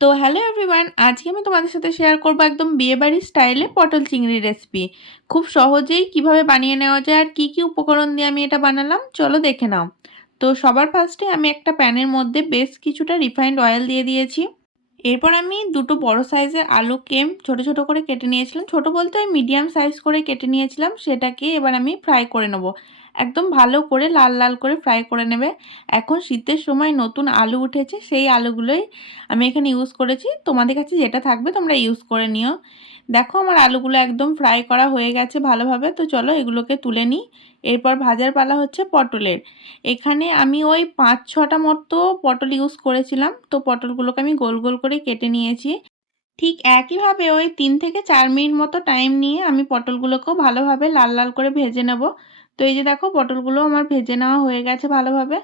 তো hello everyone, আজকে আমি তোমাদের সাথে শেয়ার করব একদম বিয়েবাড়ির স্টাইলে পটল চিংড়ি রেসিপি। খুব সহজেই কিভাবে বানিয়ে নেওয়া যায় আর কি কি উপকরণ দিয়ে আমি এটা বানালাম চলো দেখে নাও। তো সবার ফার্স্টে আমি একটা প্যানের মধ্যে বেশ কিছুটা রিফাইন্ড অয়েল দিয়ে দিয়েছি। এরপর আমি দুটো বড় সাইজের আলুকে ছোট ছোট করে কেটে নিয়েছিলাম, ছোট বলতে ওই মিডিয়াম সাইজ করে কেটে নিয়েছিলাম। সেটাকে এবার আমি ফ্রাই করে নেব, একদম ভালো করে লাল লাল করে ফ্রাই করে নেবে। এখন শীতের সময় নতুন আলু উঠেছে, সেই আলুগুলোই আমি এখানে ইউজ করেছি। তোমাদের কাছে যেটা থাকবে তোমরা ইউজ করে নিও। দেখো আমার আলুগুলো একদম ফ্রাই করা হয়ে গেছে ভালোভাবে। তো চলো এগুলোকে তুলে নিই। এরপর ভাজার পালা হচ্ছে পটলের। এখানে আমি ওই 5-6টা মতো পটল ইউজ করেছিলাম। তো পটলগুলোকে আমি গোল গোল করে কেটে নিয়েছি। ঠিক একইভাবে ওই 3 থেকে 4 মিনিট মতো টাইম নিয়ে আমি পটলগুলোকেও ভালোভাবে লাল লাল করে ভেজে নেব। তো এই যে দেখো পটলগুলো আমার ভেজে নেওয়া হয়ে গেছে ভালোভাবে।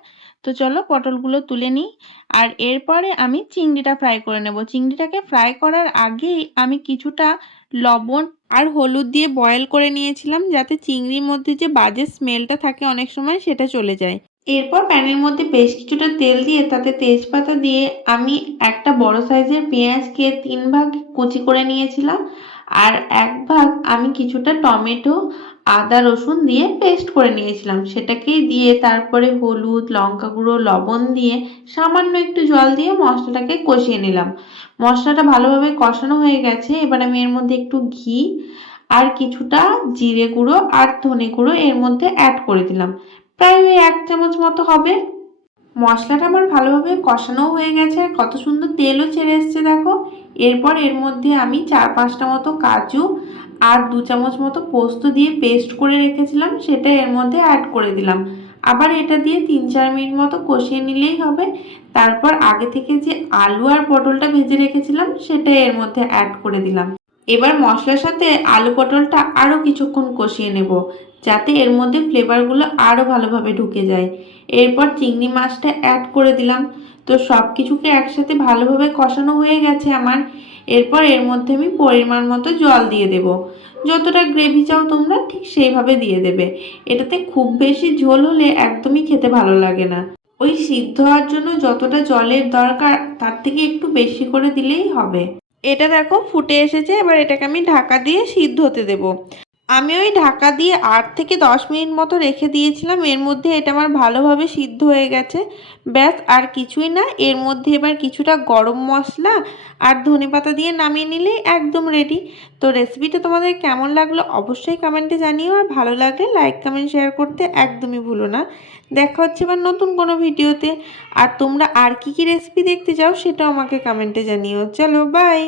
তো চলো পটলগুলো তুলে নিই। আর এরপরে আমি চিংড়িটা ফ্রাই করে নেব। চিংড়িটাকে ফ্রাই করার আগেই আমি কিছুটা লবণ আর হলুদ দিয়ে বয়েল করে নিয়েছিলাম, যাতে চিংড়ির মধ্যে যে বাজে স্মেলটা থাকে অনেক সময় সেটা চলে যায়। এরপর প্যানের মধ্যে বেশ কিছুটা তেল দিয়ে তাতে তেজপাতা দিয়ে আমি একটা বড় সাইজের পেঁয়াজকে 3 ভাগ কুচি করে নিয়েছিলাম। আর 1 ভাগ আমি কিছুটা টমেটো, আদা রসুন দিয়ে পেস্ট করে নিয়েছিলাম। সেটাকেই দিয়ে তারপরে হলুদ, লঙ্কা গুঁড়ো, লবণ দিয়ে সামান্য একটু জল দিয়ে মশলাটাকে কষিয়ে নিলাম। মশলাটা ভালোভাবে কষানো হয়ে গেছে। এবার আমি এর মধ্যে একটু ঘি আর কিছুটা জিরে গুঁড়ো আর ধনে গুঁড়ো এর মধ্যে অ্যাড করে দিলাম। প্রায় ওই 1 চামচ মতো হবে। মশলাটা আমার ভালোভাবে কষানোও হয়ে গেছে আর কত সুন্দর তেলও ছেড়ে এসছে দেখো। এরপর এর মধ্যে আমি 4-5টা মতো কাজু আর 2 চামচ মতো পোস্ত দিয়ে পেস্ট করে রেখেছিলাম, সেটা এর মধ্যে অ্যাড করে দিলাম। আবার এটা দিয়ে 3-4 মিনিট মতো কষিয়ে নিলেই হবে। তারপর আগে থেকে যে আলু আর পটলটা ভেজে রেখেছিলাম সেটা এর মধ্যে অ্যাড করে দিলাম। এবার মশলার সাথে আলু পটলটা আরও কিছুক্ষণ কষিয়ে নেব, যাতে এর মধ্যে ফ্লেভারগুলো আরও ভালোভাবে ঢুকে যায়। এরপর চিংড়ি মাছটা অ্যাড করে দিলাম। তো সব কিছুকে একসাথে ভালোভাবে কষানো হয়ে গেছে আমার। এরপর এর মধ্যে আমি পরিমাণ মতো জল দিয়ে দেব। যতটা গ্রেভি চাও তোমরা ঠিক সেইভাবে দিয়ে দেবে। এটাতে খুব বেশি ঝোল হলে একদমই খেতে ভালো লাগে না। ওই সিদ্ধ হওয়ার জন্য যতটা জলের দরকার তার থেকে একটু বেশি করে দিলেই হবে। এটা দেখো ফুটে এসেছে। এবার এটাকে আমি ঢাকা দিয়ে সিদ্ধ হতে দেব। আমি ওই ঢাকা দিয়ে 8 থেকে 10 মিনিট মতো রেখে দিয়েছিলাম। এর মধ্যে এটা আমার ভালোভাবে সিদ্ধ হয়ে গেছে। ব্যাস আর কিছুই না। এর মধ্যে এবার কিছুটা গরম মশলা আর ধনেপাতা দিয়ে নামিয়ে নিলেই একদম রেডি। তো রেসিপিটা তোমাদের কেমন লাগলো অবশ্যই কমেন্টে জানিও। আর ভালো লাগলে লাইক কমেন্ট শেয়ার করতে একদমই ভুলো না। দেখা হচ্ছে এবার নতুন কোনো ভিডিওতে। আর তোমরা আর কি কি রেসিপি দেখতে চাও সেটাও আমাকে কমেন্টে জানিও। চলো বাই।